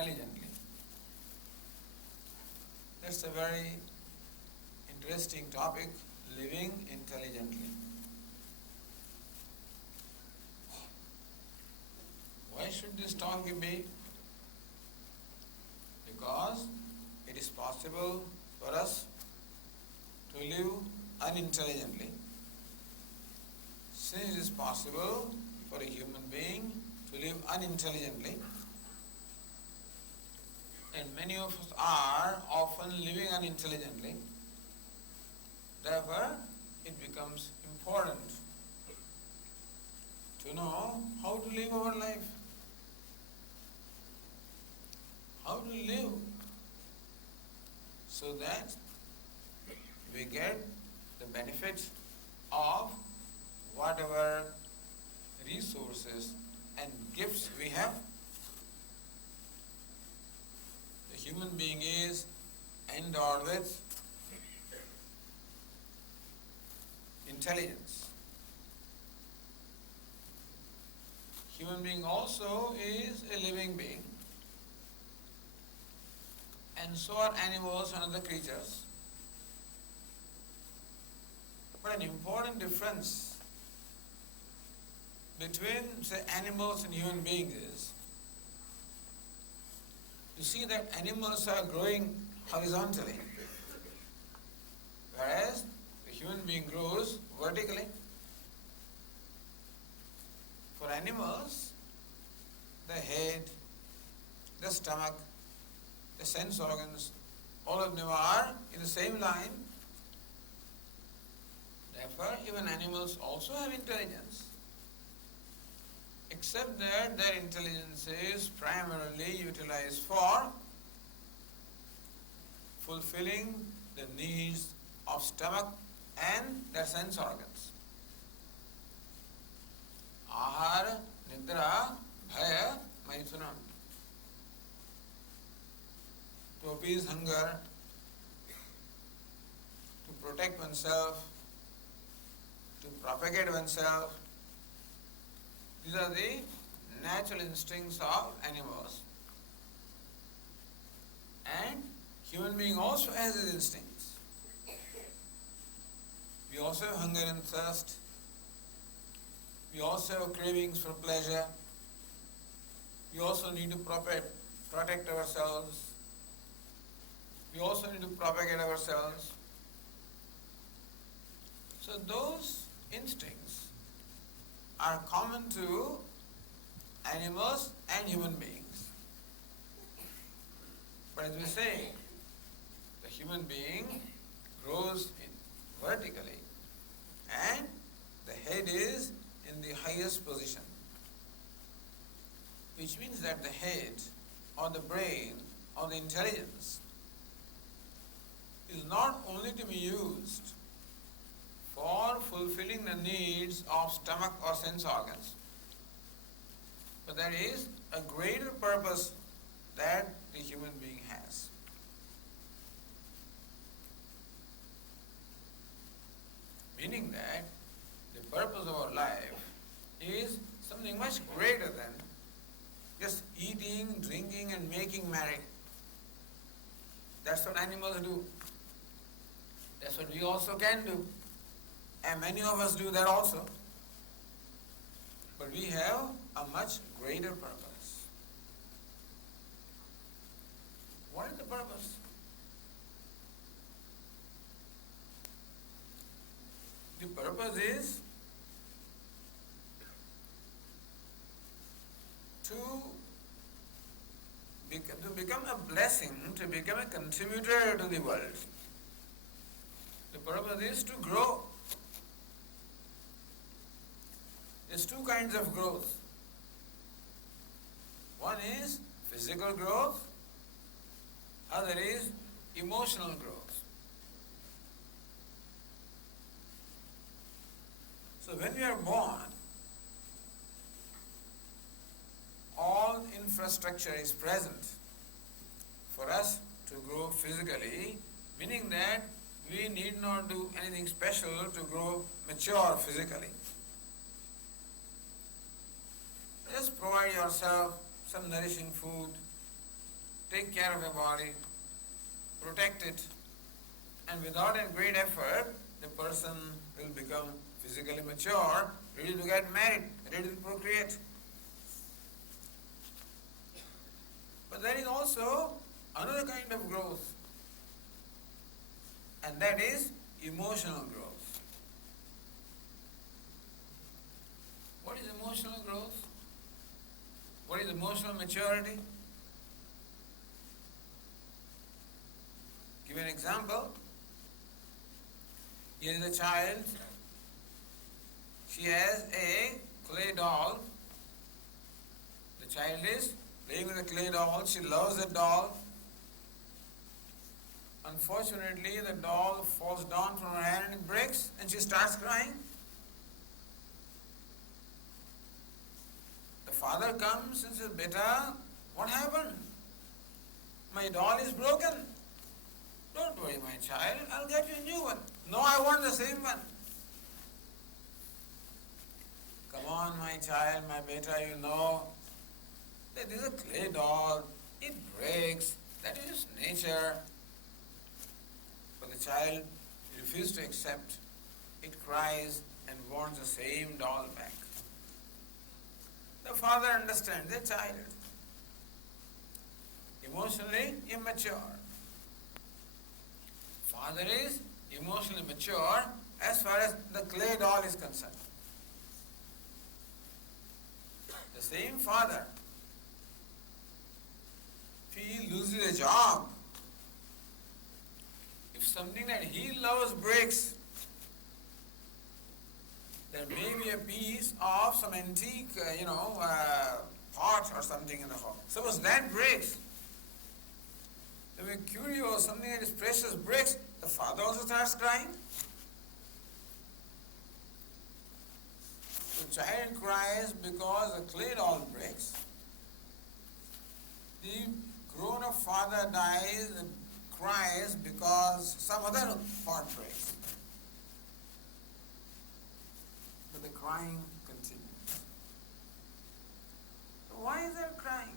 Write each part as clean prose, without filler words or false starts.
intelligently. That's a very interesting topic, living intelligently. Why should this talk be? Because it is possible for us to live unintelligently. Since it is possible for a human being to live unintelligently, and many of us are often living unintelligently, therefore it becomes important to know how to live our life, how to live so that we get the benefit of whatever resources and gifts we have. The human being is endowed with intelligence. Human being also is a living being, and so are animals and other creatures. But an important difference between, say, animals and human beings is, you see that animals are growing horizontally, whereas the human being grows vertically. For animals, the head, the stomach, the sense organs, all of them are in the same line. Therefore, even animals also have intelligence, except that their intelligence is primarily utilized for fulfilling the needs of stomach and their sense organs. Ahara, nidra, bhaya, maithunam. To appease hunger, to protect oneself, to propagate oneself. These are the natural instincts of animals. And human being also has these instincts. We also have hunger and thirst. We also have cravings for pleasure. We also need to protect ourselves. We also need to propagate ourselves. So those instincts are common to animals and human beings. But as we say, the human being grows vertically, and the head is in the highest position, which means that the head or the brain or the intelligence is not only to be used for fulfilling the needs of stomach or sense organs, but there is a greater purpose that the human being has. Meaning that the purpose of our life is something much greater than just eating, drinking and making merry. That's what animals do. That's what we also can do. And many of us do that also. But we have a much greater purpose. What is the purpose? The purpose is to become a blessing, to become a contributor to the world. The purpose is to grow. There's two kinds of growth. One is physical growth, other is emotional growth. So when we are born, all infrastructure is present for us to grow physically, meaning that we need not do anything special to grow mature physically. Just provide yourself some nourishing food, take care of your body, protect it, and without any great effort, the person will become physically mature, ready to get married, ready to procreate. But there is also another kind of growth, and that is emotional growth. What is emotional growth? What is emotional maturity? Give an example. Here is a child. She has a clay doll. The child is playing with the clay doll. She loves the doll. Unfortunately, the doll falls down from her hand and it breaks, and she starts crying. The father comes and says, "Beta, what happened? My doll is broken. Don't worry, my child, I'll get you a new one." "No, I want the same one." "Come on, my child, my beta, you know that this is a clay doll. It breaks. That is nature." But the child refuses to accept. It cries and wants the same doll back. The father understands the child. Emotionally immature. Father is emotionally mature as far as the clay doll is concerned. The same father, if he loses a job, if something that he loves breaks, there may be a piece of some antique, pot or something in the house. Suppose that breaks, there may be a curio, something that is precious breaks, the father also starts crying. The child cries because the clay doll breaks. The grown-up father dies and cries because some other part breaks. But the crying continues. So why is there crying?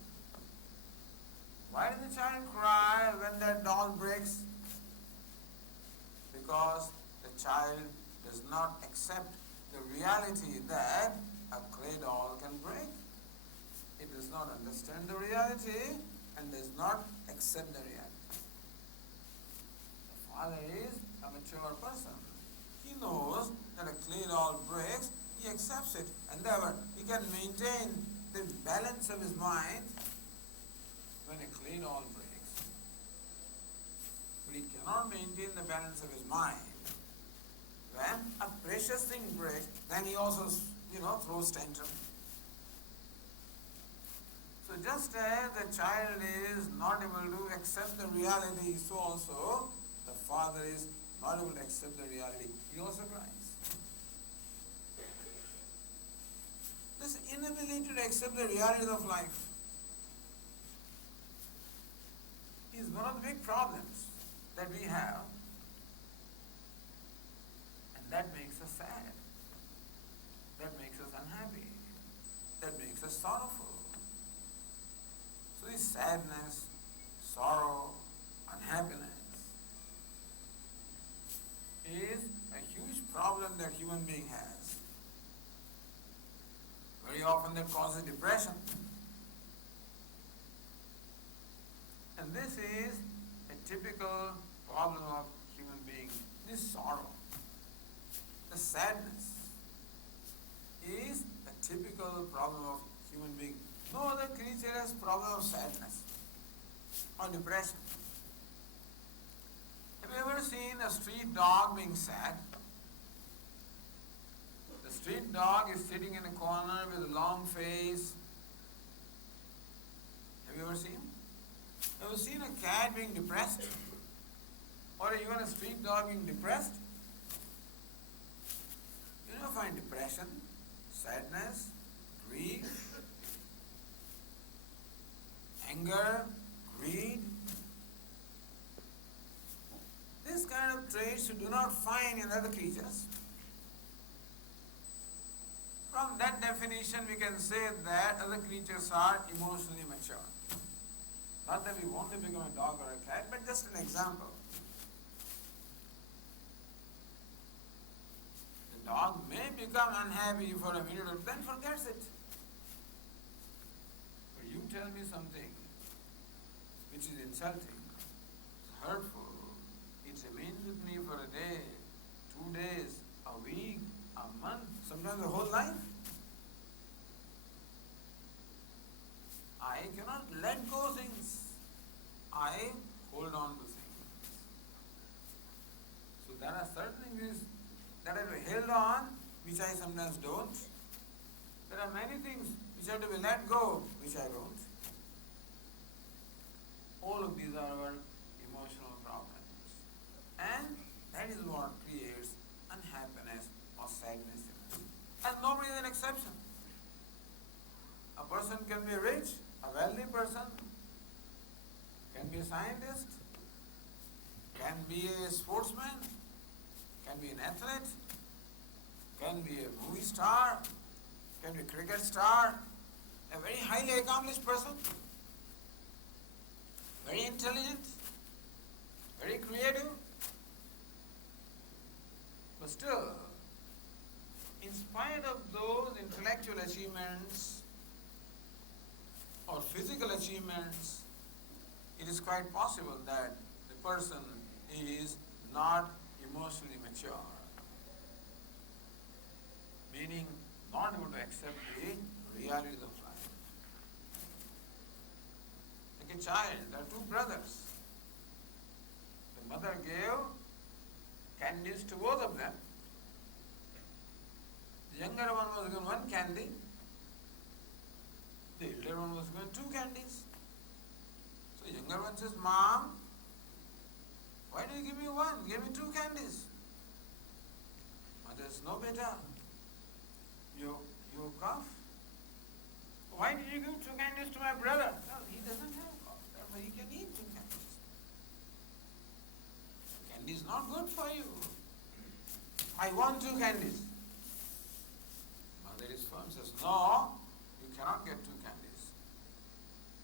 Why does the child cry when that doll breaks? Because the child does not accept the reality that a clay doll can break. It does not understand the reality and does not accept the reality. The father is a mature person. He knows that a clay doll breaks, he accepts it, and therefore he can maintain the balance of his mind when a clay doll breaks. But he cannot maintain the balance of his mind when a precious thing breaks. Then he also, throws tantrum. So just as the child is not able to accept the reality, so also the father is not able to accept the reality. He also cries. This inability to accept the reality of life is one of the big problems that we have, and that makes us sad, that makes us unhappy, that makes us sorrowful. So this sadness, sorrow, unhappiness is a huge problem that human being has. Very often that causes depression. And this is a typical problem of human being. This sorrow, the sadness is a typical problem of human being. No other creature has problem of sadness or depression. Have you ever seen a street dog being sad? The street dog is sitting in a corner with a long face. Have you ever seen? Have you seen a cat being depressed? Or even a street dog being depressed? You don't find depression, sadness, grief, anger, greed. This kind of traits you do not find in other creatures. From that definition we can say that other creatures are emotionally mature. Not that we want to become a dog or a cat, but just an example. The dog may become unhappy for a minute, then forgets it. But you tell me something which is insulting, hurtful, it remains with me for a day, 2 days, a week, a month, sometimes a whole life. I cannot let go things. I hold on to things. So there are certain things that have to be held on, which I sometimes don't. There are many things which have to be let go, which I don't. All of these are our emotional problems. And that is what creates unhappiness or sadness in us. And nobody is an exception. A person can be rich, a wealthy person, can be a scientist, can be a sportsman, can be an athlete, can be a movie star, can be a cricket star, a very highly accomplished person, very intelligent, very creative, but still, in spite of those intellectual achievements or physical achievements, it is quite possible that the person is not emotionally mature, meaning not able to accept the realities of life. Like a child, there are 2 brothers. The mother gave candies to both of them. The younger one was given 1 candy, the elder one was given 2 candies. So the younger one says, Mom, why do you give me 1? Give me 2 candies. Mother says, no, beta. You cough? Why did you give 2 candies to my brother? No, he doesn't have cough, therefore he can eat 2 candies. Candy is not good for you. I want 2 candies. Mother is firm, says, no, you cannot get 2 candies.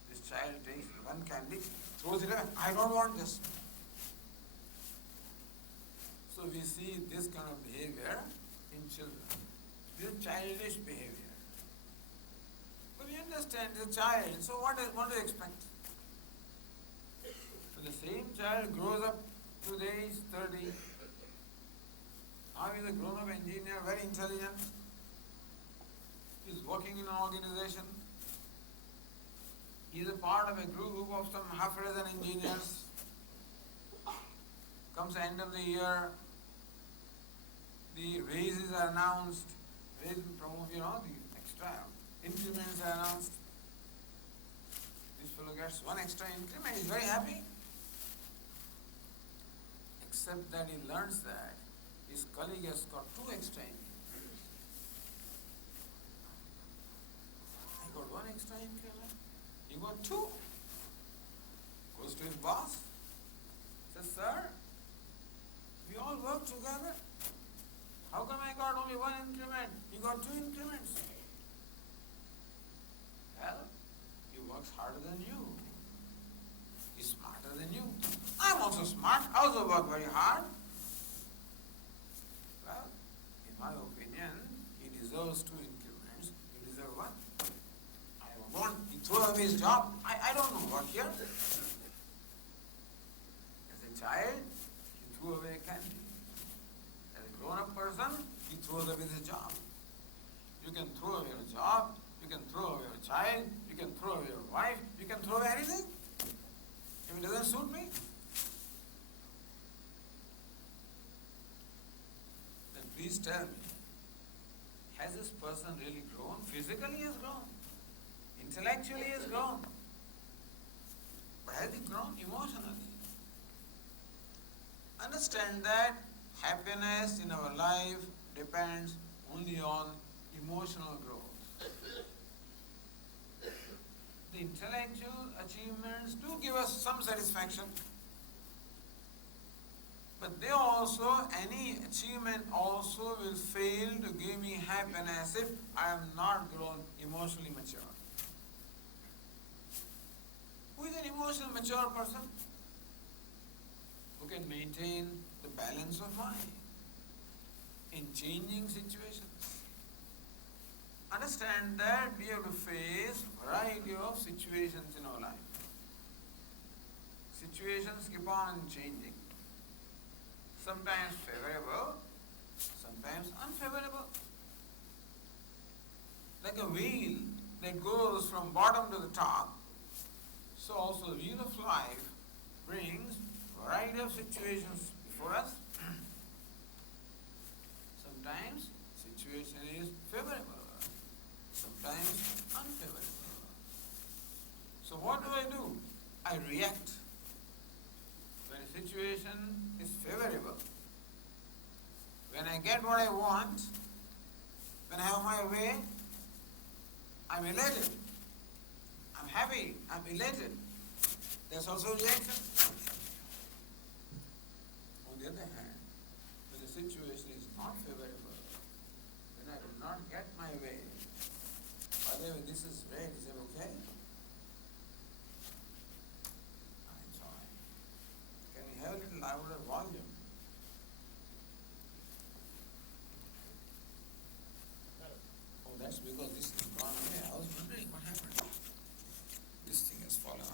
This child takes 1 candy, throws it away. I don't want this. So we see this kind of behavior in children. This childish behavior. But we understand the child, so what do you expect? So the same child grows up to the age 30. Now he is a grown-up engineer, very intelligent. He is working in an organization. He is a part of a group of some half a dozen engineers. Comes the end of the year, the raises are announced, the extra increments are announced. This fellow gets 1 extra increment, he is very happy. Except that he learns that his colleague has got 2 extra increments. I got 1 extra increment, he got 2. Goes to his boss, says, Sir, we all work together. How come I got only 1 increment? You got 2 increments. Well, he works harder than you. He's smarter than you. I'm also smart. I also work very hard. Well, in my opinion, he deserves 2 increments. You deserve 1. He threw away his job. I don't know work here. As a child, he threw away a candy. As a grown-up person, he throws away his job. You can throw away your job, you can throw away your child, you can throw away your wife, you can throw away anything. If it doesn't suit me, then please tell me, has this person really grown? Physically he has grown. Intellectually he has grown. But has he grown emotionally? Understand that happiness in our life depends only on emotional growth. The intellectual achievements do give us some satisfaction, but they also, any achievement also will fail to give me happiness if I am not grown emotionally mature. Who is an emotional mature person? Who can maintain the balance of mind in changing situations. Understand that we have to face a variety of situations in our life. Situations keep on changing. Sometimes favorable, sometimes unfavorable. Like a wheel that goes from bottom to the top, so also the wheel of life brings a variety of situations before us. Sometimes situation is favorable, sometimes unfavorable. So what do? I react. When a situation is favorable, when I get what I want, when I have my way, I'm elated, I'm happy, I'm elated. That's also reaction. On the other hand, when the situation is not favorable, when I do not get my way, by the way, this is red, is it okay? I'm sorry. Can we have a little louder volume? Oh, that's because this has gone away. I was wondering what happened. This thing has fallen out.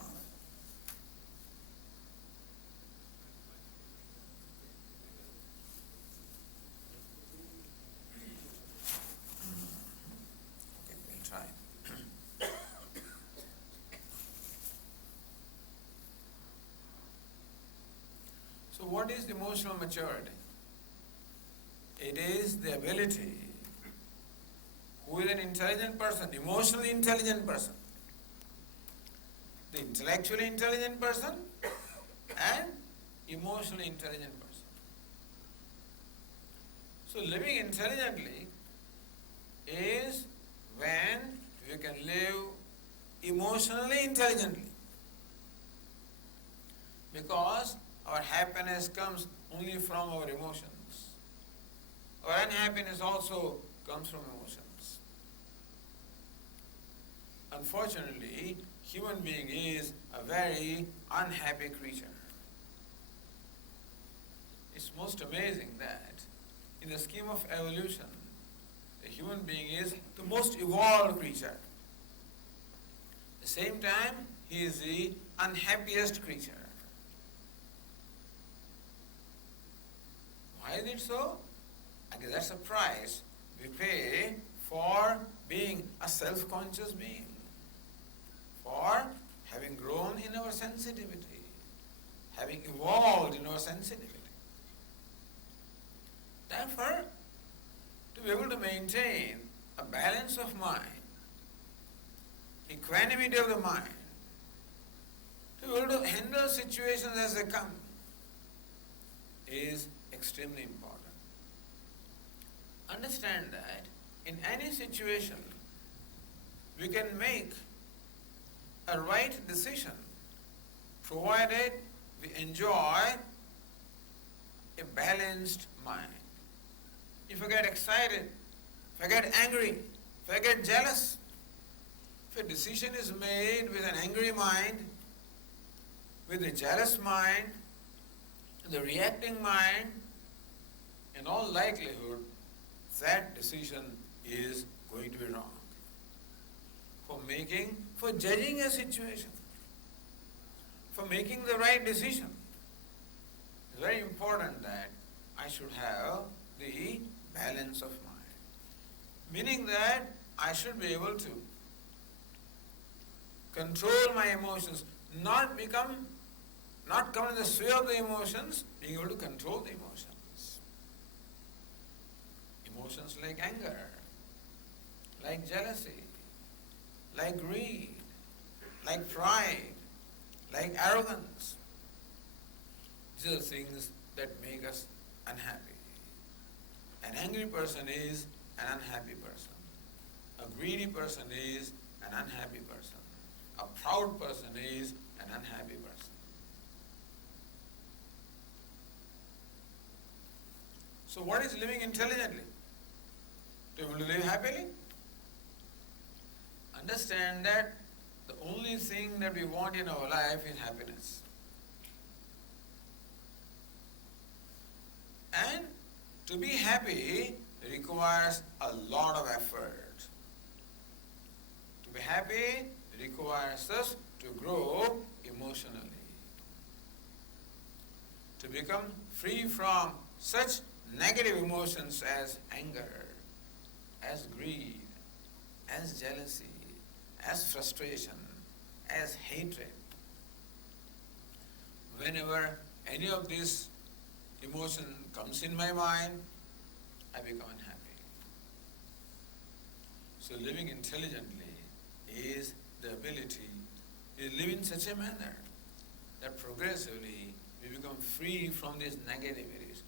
Okay, we'll try. So what is emotional maturity? It is the ability, who is an intelligent person, emotionally intelligent person, the intellectually intelligent person and emotionally intelligent person. So living intelligently is when you can live emotionally intelligently, because our happiness comes only from our emotions. Our unhappiness also comes from emotions. Unfortunately, human being is a very unhappy creature. It's most amazing that in the scheme of evolution, the human being is the most evolved creature. At the same time, he is the unhappiest creature. Why is it so? I guess that's a price we pay for being a self-conscious being, for having grown in our sensitivity, having evolved in our sensitivity. Therefore, to be able to maintain a balance of mind, equanimity of the mind, to be able to handle situations as they come, is extremely important. Understand that in any situation, we can make a right decision provided we enjoy a balanced mind. If I get excited, if I get angry, if I get jealous, if a decision is made with an angry mind, with a jealous mind, the reacting mind, in all likelihood, that decision is going to be wrong. For judging a situation, for making the right decision, it's very important that I should have the balance of mind. Meaning that I should be able to control my emotions, not come in the sphere of the emotions, being able to control the emotions. Emotions like anger, like jealousy, like greed, like pride, like arrogance. These are things that make us unhappy. An angry person is an unhappy person. A greedy person is an unhappy person. A proud person is an unhappy person. So what is living intelligently? To be able to live happily? Understand that the only thing that we want in our life is happiness. And to be happy requires a lot of effort. To be happy requires us to grow emotionally. To become free from such negative emotions as anger, as greed, as jealousy, as frustration, as hatred. Whenever any of this emotion comes in my mind, I become unhappy. So living intelligently is the ability to live in such a manner that progressively we become free from these negativities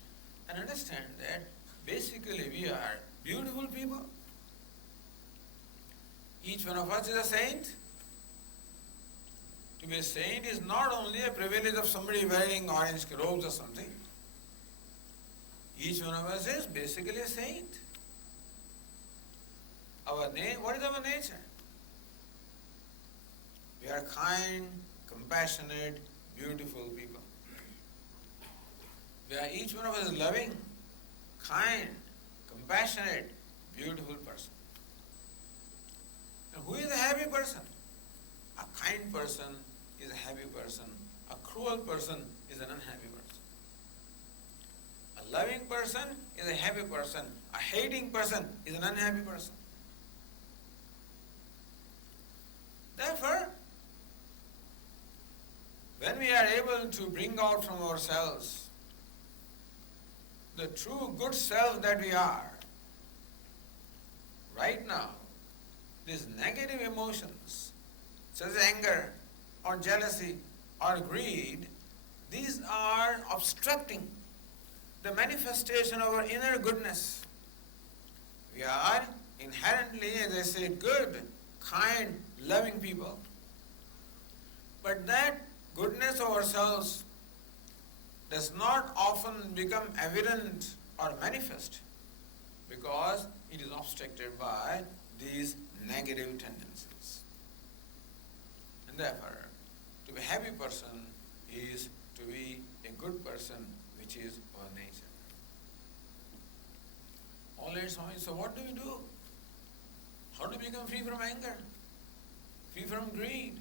and understand that basically we are beautiful people. Each one of us is a saint. To be a saint is not only a privilege of somebody wearing orange robes or something. Each one of us is basically a saint. What is our nature? We are kind, compassionate, beautiful people. Each one of us is loving, kind, compassionate, beautiful person. And who is a happy person? A kind person is a happy person. A cruel person is an unhappy person. A loving person is a happy person. A hating person is an unhappy person. Therefore, when we are able to bring out from ourselves the true good self that we are, right now, these negative emotions, such as anger or jealousy or greed, these are obstructing the manifestation of our inner goodness. We are inherently, as I said, good, kind, loving people. But that goodness of ourselves does not often become evident or manifest because it is obstructed by these negative tendencies. And therefore, to be a happy person is to be a good person, which is our nature. All right, Swami, so what do we do? How to become free from anger, free from greed,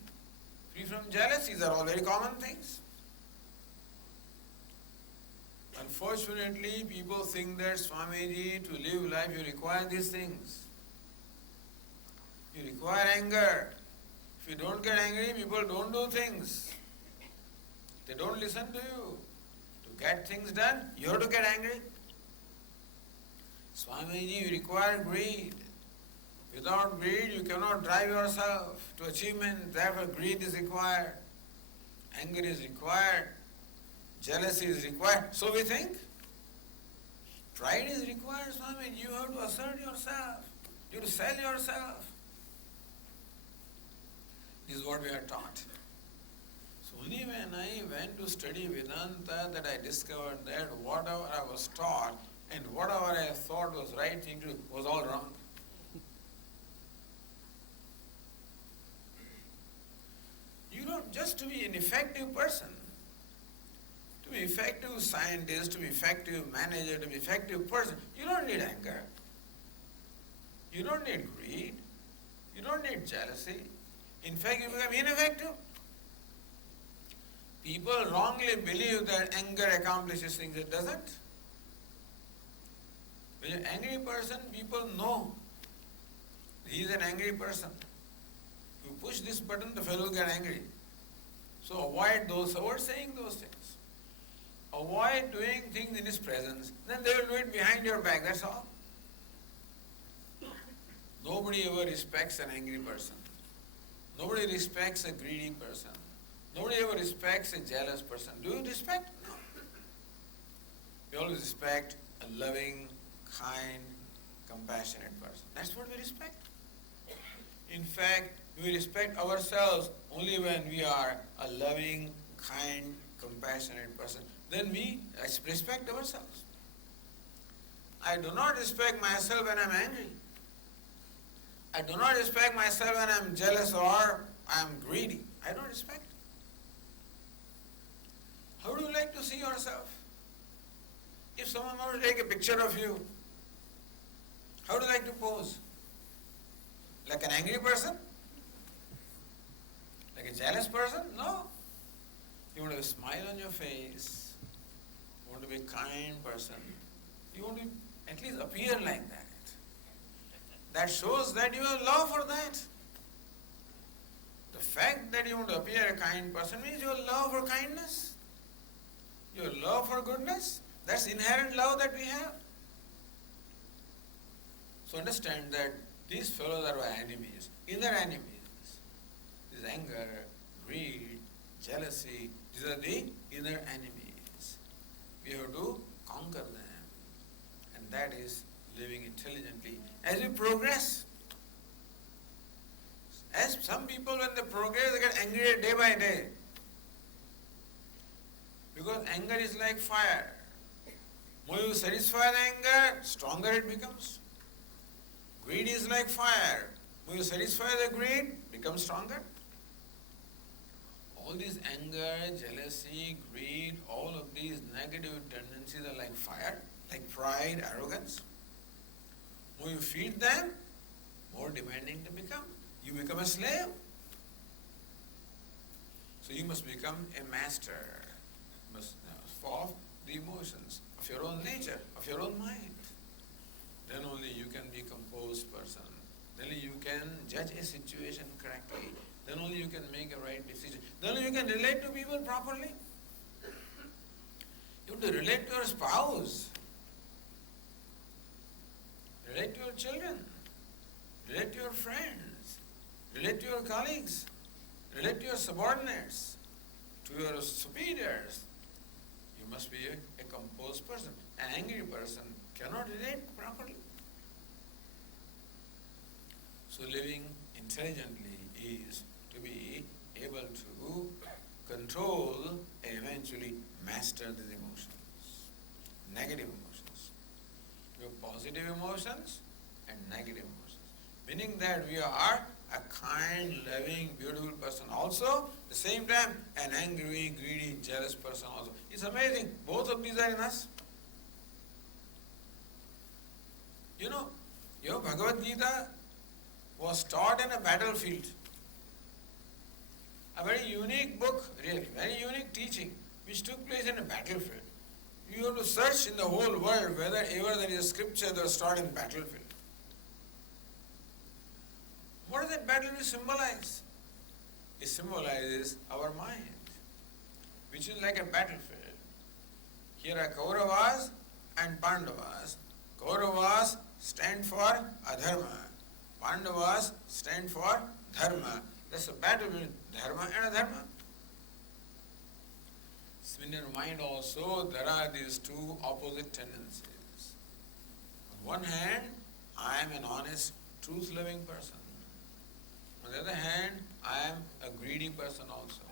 free from jealousy? These are all very common things. Unfortunately, people think that, Swamiji, to live life you require these things. You require anger. If you don't get angry, people don't do things. They don't listen to you. To get things done, you have to get angry. Swamiji, you require greed. Without greed, you cannot drive yourself to achievement. Therefore, greed is required. Anger is required. Jealousy is required. So we think. Pride is required, Swami. You have to assert yourself. You have to sell yourself. This is what we are taught. So only when I went to study Vedanta that I discovered that whatever I was taught and whatever I thought was right thing to do was all wrong. You don't, just to be an effective person, to be effective scientist, to be effective manager, to be effective person, you don't need anger. You don't need greed. You don't need jealousy. In fact, you become ineffective. People wrongly believe that anger accomplishes things. It doesn't. When you're an angry person, people know he is an angry person. You push this button, the fellow will get angry. So avoid those, avoid saying those things. Avoid doing things in his presence. Then they will do it behind your back, that's all. Nobody ever respects an angry person. Nobody respects a greedy person. Nobody ever respects a jealous person. Do you respect? No. We always respect a loving, kind, compassionate person. That's what we respect. In fact, we respect ourselves only when we are a loving, kind, compassionate person. Then we respect ourselves. I do not respect myself when I'm angry. I do not respect myself when I'm jealous or I am greedy, I don't respect. How do you like to see yourself? If someone wants to take a picture of you, how do you like to pose? Like an angry person? Like a jealous person? No. You want to have a smile on your face. You want to be a kind person. You want to at least appear like that. That shows that you have love for that. The fact that you want to appear a kind person means your love for kindness. Your love for goodness. That's inherent love that we have. So understand that these fellows are our enemies, inner enemies. This anger, greed, jealousy, these are the inner enemies. We have to conquer them. And that is living intelligently. As we progress, as some people when they progress, they get angry day by day. Because anger is like fire. More you satisfy the anger, stronger it becomes. Greed is like fire. More you satisfy the greed, becomes stronger. All these anger, jealousy, greed, all of these negative tendencies are like fire, like pride, arrogance. More you feed them, more demanding they become. You become a slave. So you must become a master of the emotions, of your own nature, of your own mind. Then only you can be a composed person. Then only you can judge a situation correctly. Then only you can make a right decision. Then only you can relate to people properly. You have to relate to your spouse. Relate to your children. Relate to your friends. Relate to your colleagues. Relate to your subordinates. To your superiors. You must be a composed person. An angry person cannot relate properly. So living intelligently is to be able to control and eventually master these emotions. Negative emotions. We have positive emotions and negative emotions. Meaning that we are a kind, loving, beautiful person also, at the same time an angry, greedy, jealous person also. It's amazing. Both of these are in us. You know, your Bhagavad Gita was taught in a battlefield. A very unique book, really, very unique teaching, which took place in a battlefield. You have to search in the whole world whether ever there is a scripture that was taught in battlefield. What does that battlefield symbolize? It symbolizes our mind, which is like a battlefield. Here are Kauravas and Pandavas. Kauravas stand for adharma. Pandavas stand for dharma. That's a battle between dharma and adharma. So in your mind also, there are these two opposite tendencies. On one hand, I am an honest, truth-loving person. On the other hand, I am a greedy person also.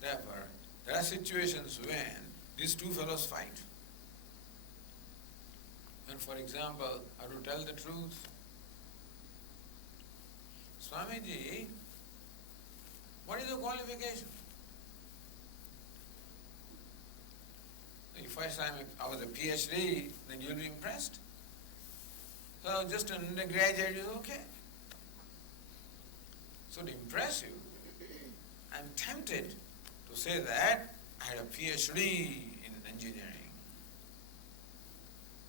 Therefore, there are situations when these two fellows fight. And for example, I have to tell the truth. Swamiji, what is the qualification? If I was a PhD, then you'll be impressed. So just an undergraduate is okay. So to impress you, I'm tempted to say that I had a PhD in engineering.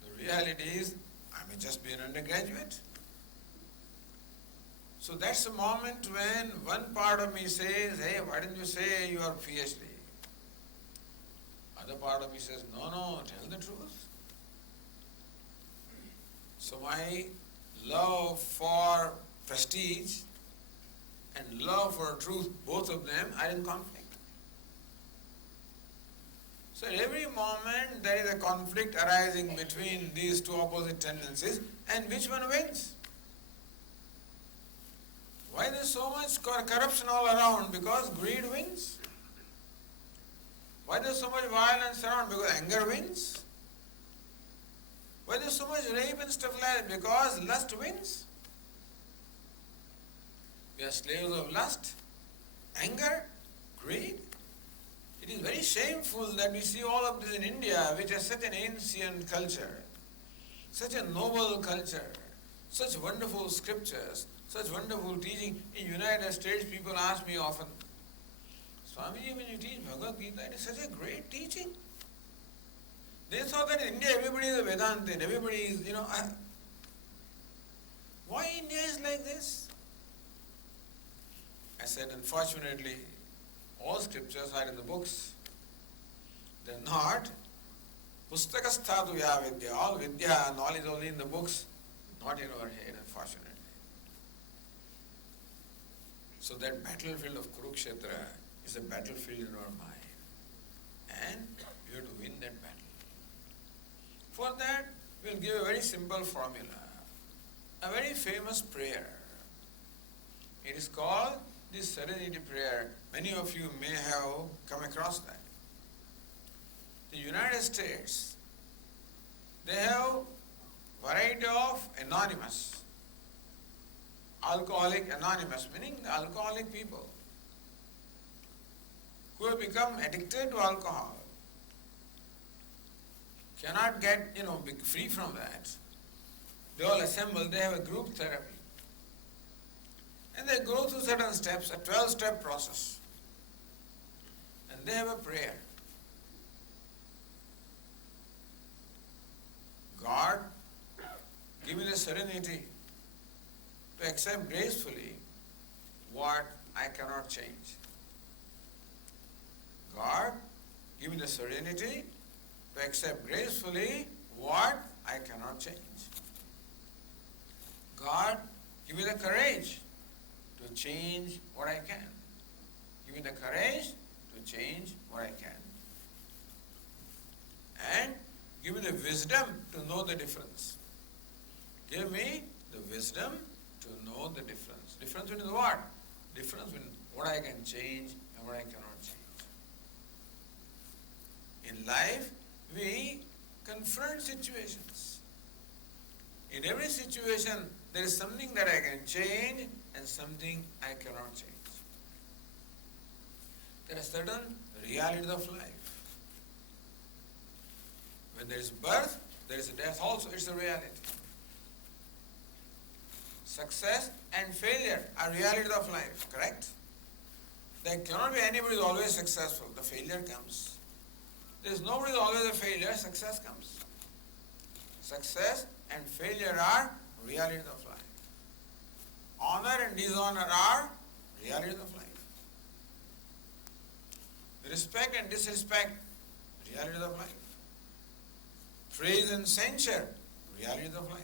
The reality is, I may just be an undergraduate. So that's the moment when one part of me says, hey, why didn't you say you are PhD? Other part of me says, no, tell the truth. So my love for prestige and love for truth, both of them are in conflict. So at every moment there is a conflict arising between these two opposite tendencies, and which one wins? Why there is so much corruption all around? Because greed wins. Why there is so much violence around? Because anger wins. Why there is so much rape and stuff like that? Because lust wins. We are slaves of lust, anger, greed. It is very shameful that we see all of this in India, which has such an ancient culture, such a noble culture, such wonderful scriptures, such wonderful teaching. In United States, people ask me often, Swamiji, when you teach Bhagavad Gita, it is such a great teaching. They thought that in India everybody is a Vedantin, everybody is, why India is like this? I said, unfortunately, all scriptures are in the books. They're not. Pustakasthatu ya vidya. All vidya, knowledge only in the books, not in our head, unfortunately. So that battlefield of Kurukshetra is a battlefield in our mind. And we have to win that battle. For that, we'll give a very simple formula. A very famous prayer. It is called the Serenity Prayer. Many of you may have come across that. The United States, they have variety of anonymous, alcoholic anonymous, meaning the alcoholic people who have become addicted to alcohol, cannot get, be free from that. They all assemble, they have a group therapy. And they go through certain steps, a 12-step process. And they have a prayer. God, give me the serenity to accept gracefully what I cannot change. God, give me the serenity to accept gracefully what I cannot change. God, give me the courage to change what I can. Give me the courage to change what I can. And give me the wisdom to know the difference. Give me the wisdom to know the difference. Difference between what? Difference between what I can change and what I cannot change. In life, we confront situations. In every situation, there is something that I can change and something I cannot change. There are certain realities of life. When there is birth, there is a death also. It's a reality. Success and failure are realities of life, correct? There cannot be anybody who is always successful. The failure comes. There is nobody who is always a failure. Success comes. Success and failure are realities of life. Honor and dishonor are realities of life. Respect and disrespect, realities of life. Praise and censure, realities of life.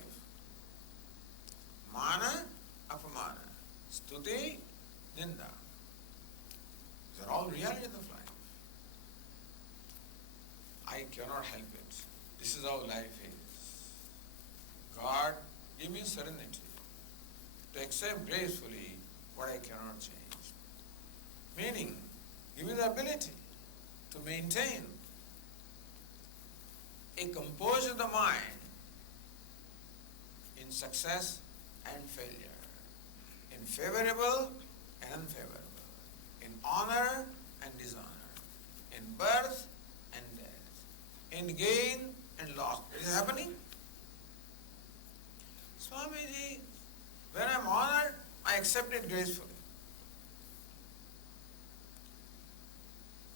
Mana, apamana, stuti, ninda. These are all realities of life. I cannot help it. This is how life is. God, give me serenity to accept gracefully what I cannot change. Meaning, give me the ability to maintain a composure of the mind in success and failure, in favorable and unfavorable, in honor and dishonor, in birth and death, in gain and loss. Is it happening? Swamiji, when I am honored, I accept it gracefully.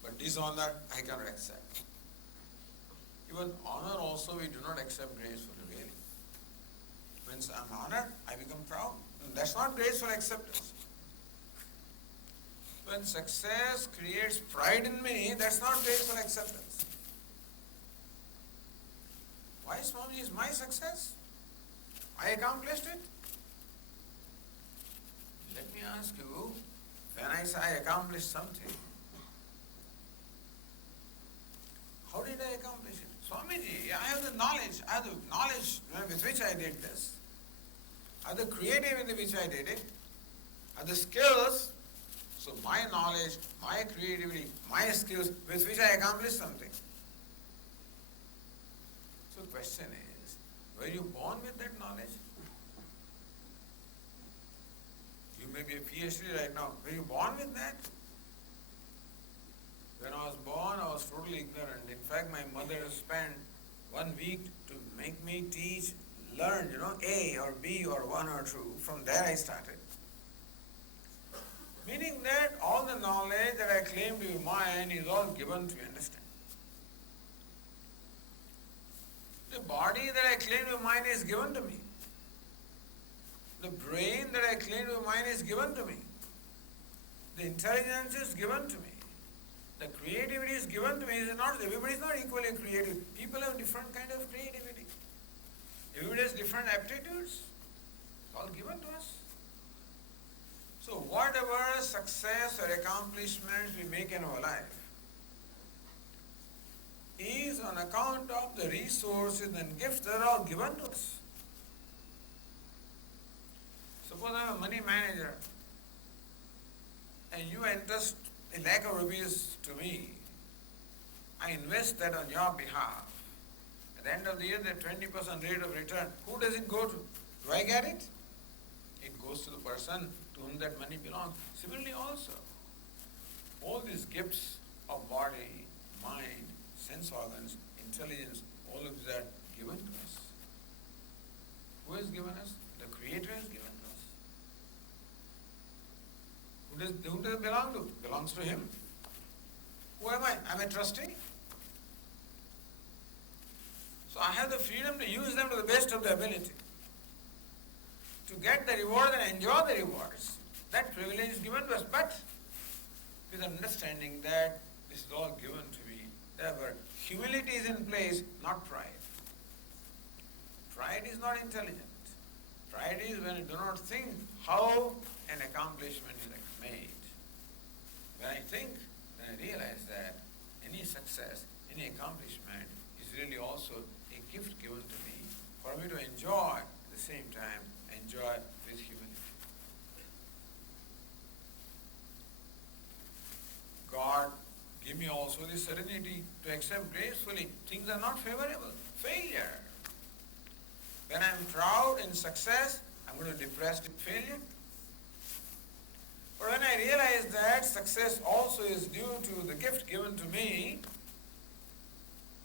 But dishonor, I cannot accept. Even honor also we do not accept gracefully, really. When I am honored, I become proud. That's not graceful acceptance. When success creates pride in me, that's not graceful acceptance. Why, Swamiji, is my success? I accomplished it. Let me ask you, when I say I accomplished something, how did I accomplish it? Swamiji, I have the knowledge with which I did this. I have the creativity with which I did it. I have the skills. So my knowledge, my creativity, my skills with which I accomplished something. So the question is, were you born with that knowledge? You may be a PhD right now. Were you born with that? When I was born, I was totally ignorant. In fact, my mother spent 1 week to make me teach, learn, A or B or 1 or 2. From there I started. Meaning that all the knowledge that I claim to be mine is all given to you, understand? The body that I claim to be mine is given to me. The brain that I claim to be mine is given to me. The intelligence is given to me. The creativity is given to me. Everybody is not equally creative. People have different kind of creativity. Everybody has different aptitudes. It's all given to us. So whatever success or accomplishments we make in our life is on account of the resources and gifts that are all given to us. Suppose I am a money manager and you entrust ₹1,00,000 to me. I invest that on your behalf. At the end of the year, the 20% rate of return, who does it go to? Do I get it? It goes to the person to whom that money belongs. Similarly also, all these gifts of body, mind, sense organs, intelligence, all of that given to us. Who has given us? The Creator has given to us. Who does it belong to? Belongs to Him. Who am I? I'm a trustee. So I have the freedom to use them to the best of the ability. To get the reward and enjoy the rewards. That privilege is given to us, but with understanding that this is all given to me. Therefore, humility is in place, not pride. Pride is not intelligent. Pride is when you do not think how an accomplishment is made. When I think, then I realize that any success, any accomplishment is really also a gift given to me for me to enjoy at the same time, enjoy with humility. God, give me also the serenity to accept gracefully. Things are not favorable. Failure. When I am proud in success, I am going to depress in failure. But when I realize that success also is due to the gift given to me,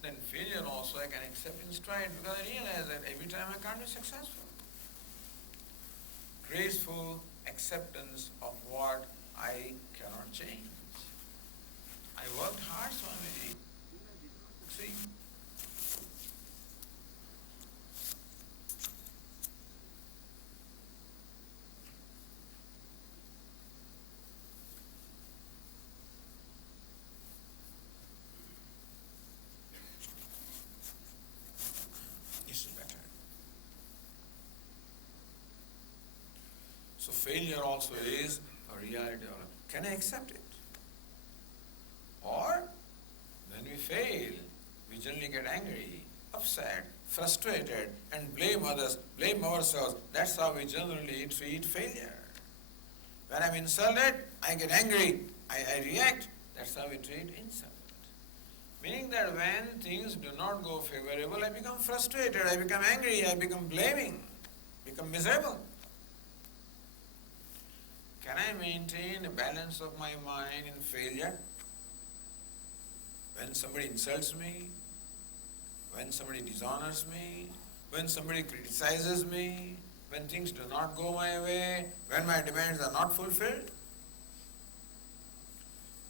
then failure also I can accept in stride, because I realize that every time I can't be successful. Graceful acceptance of what I cannot change. I worked hard, Swamiji. See? So failure also is a reality. Can I accept it? Or when we fail, we generally get angry, upset, frustrated, and blame others, blame ourselves. That's how we generally treat failure. When I'm insulted, I get angry, I react. That's how we treat insult. Meaning that when things do not go favorable, I become frustrated, I become angry, I become blaming, become miserable. Can I maintain a balance of my mind in failure? When somebody insults me, when somebody dishonors me, when somebody criticizes me, when things do not go my way, when my demands are not fulfilled,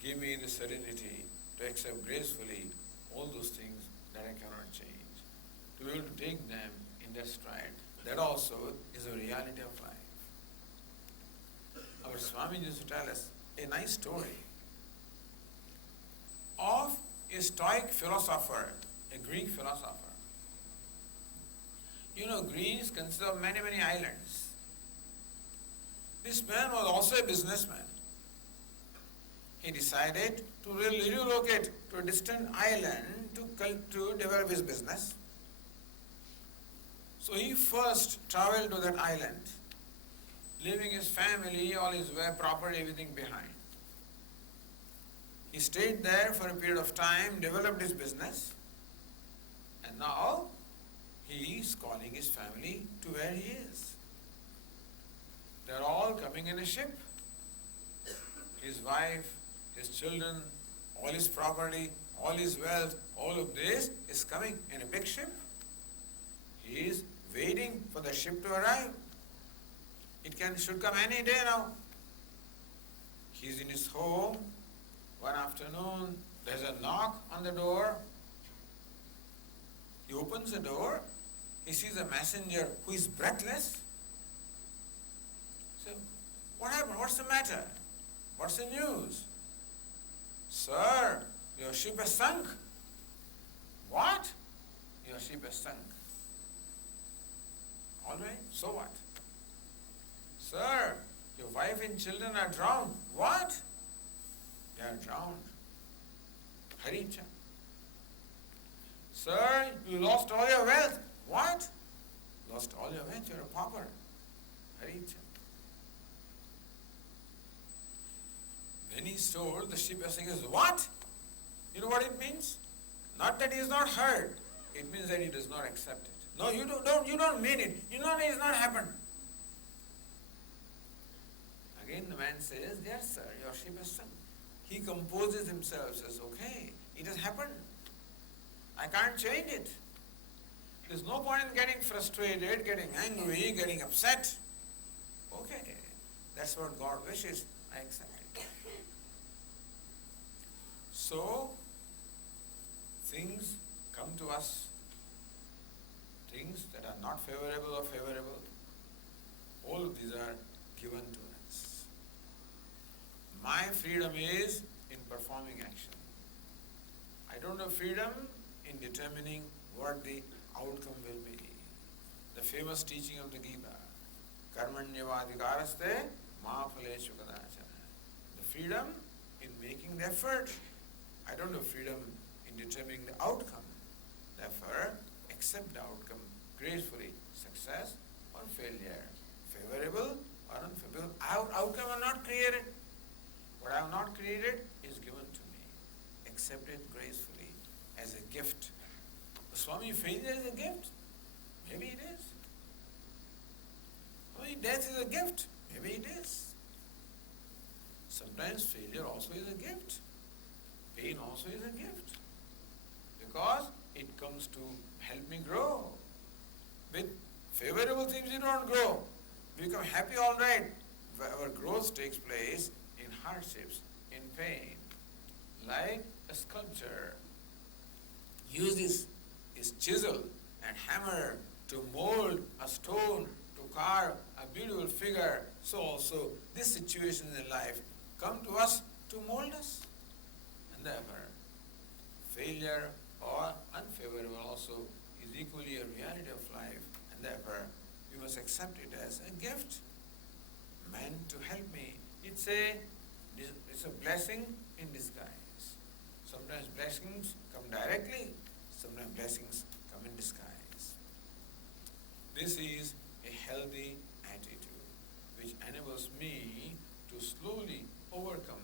give me the serenity to accept gracefully all those things that I cannot change, to be able to take them in their stride. That also is a reality of life. Our Swamiji used to tell us a nice story of a Stoic philosopher, a Greek philosopher. You know, Greece consists of many, many islands. This man was also a businessman. He decided to relocate to a distant island to develop his business. So he first traveled to that island, leaving his family, all his property, everything behind. He stayed there for a period of time, developed his business, and now he is calling his family to where he is. They're all coming in a ship. His wife, his children, all his property, all his wealth, all of this is coming in a big ship. He is waiting for the ship to arrive. It should come any day now. He's in his home. One afternoon, there's a knock on the door. He opens the door. He sees a messenger who is breathless. So, what happened? What's the matter? What's the news? Sir, your ship has sunk. What? Your ship has sunk. All right, so what? Sir, your wife and children are drowned. What? They are drowned. Haricha. Sir, you lost all your wealth. What? Lost all your wealth, you're a pauper. Haricha. When he's told, the ship is saying, what? You know what it means? Not that he is not heard. It means that he does not accept it. No, you don't mean it. You know it has not happened. Again the man says, yes sir, your ship has sunk. He composes himself, says, okay, it has happened. I can't change it. There's no point in getting frustrated, getting angry, getting upset. Okay, that's what God wishes, I accept it. So, things come to us, things that are not favorable or favorable, all of these are given to us. My freedom is in performing action. I don't have freedom in determining what the outcome will be. The famous teaching of the Gita, karmanyavadhikaraste ma phaleshu kadachana. The freedom in making the effort. I don't have freedom in determining the outcome. Therefore, accept the outcome gracefully, success or failure, favorable or unfavorable. Outcome are not created. What I have not created is given to me. Accept it gracefully as a gift. The Swami, failure is a gift. Maybe it is. Swami, death is a gift. Maybe it is. Sometimes failure also is a gift. Pain also is a gift. Because it comes to help me grow. With favorable things you don't grow. Become happy, all right. Our growth takes place in hardships, in pain. Like a sculptor uses his chisel and hammer to mold a stone, to carve a beautiful figure. So also these situations in life come to us to mold us. And therefore, failure or unfavorable also is equally a reality of life. And therefore, we must accept it as a gift meant to help me. It's a blessing in disguise. Sometimes blessings come directly, sometimes blessings come in disguise. This is a healthy attitude which enables me to slowly overcome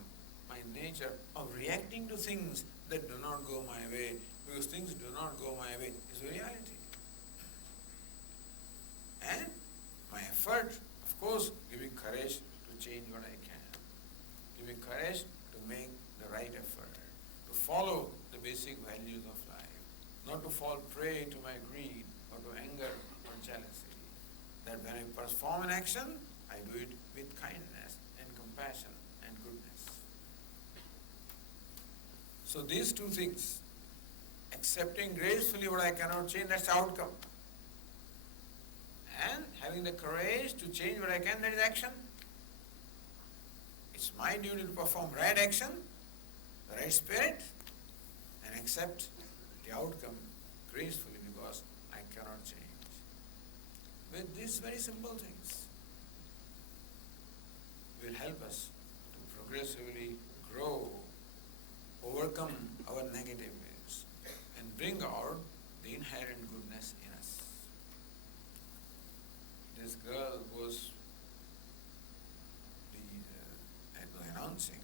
my nature of reacting to things that do not go my way, because things do not go my way is a reality. And my effort, of course, giving courage to change what I can, giving courage to make the right effort, to follow the basic values of life, not to fall prey to my greed or to anger or jealousy. That when I perform an action, I do it with kindness and compassion and goodness. So these two things, accepting gracefully what I cannot change, that's the outcome. And having the courage to change what I can, that is action. It's my duty to perform right action, the right spirit, and accept the outcome gracefully because I cannot change. With these very simple things will help us to progressively grow, overcome our negative ways, and bring out the inherent goodness in us. This girl was announcing.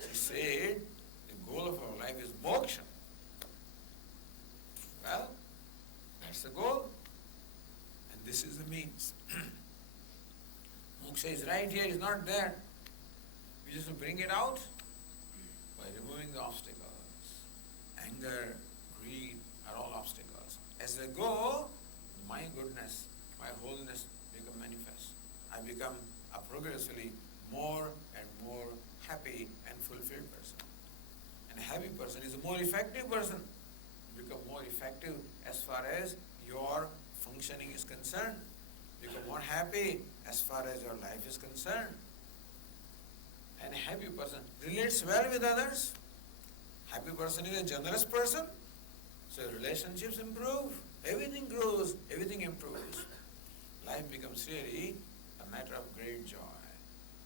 She said the goal of our life is moksha. Well, that's the goal, and this is the means. Moksha is right here, it's not there. We just bring it out by removing the obstacles. Anger, greed are all obstacles. As I go, my goodness, my holiness become manifest. I become a progressively more and more happy and fulfilled person. And a happy person is a more effective person. You become more effective as far as your functioning is concerned. Become more happy as far as your life is concerned. And a happy person relates well with others. Happy person is a generous person. So relationships improve, everything grows, everything improves. Life becomes really a matter of great joy.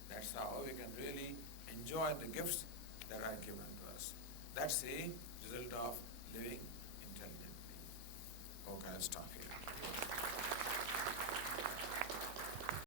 That's how we can really enjoy the gifts that are given to us. That's the result of living intelligently. Okay, I'll stop here.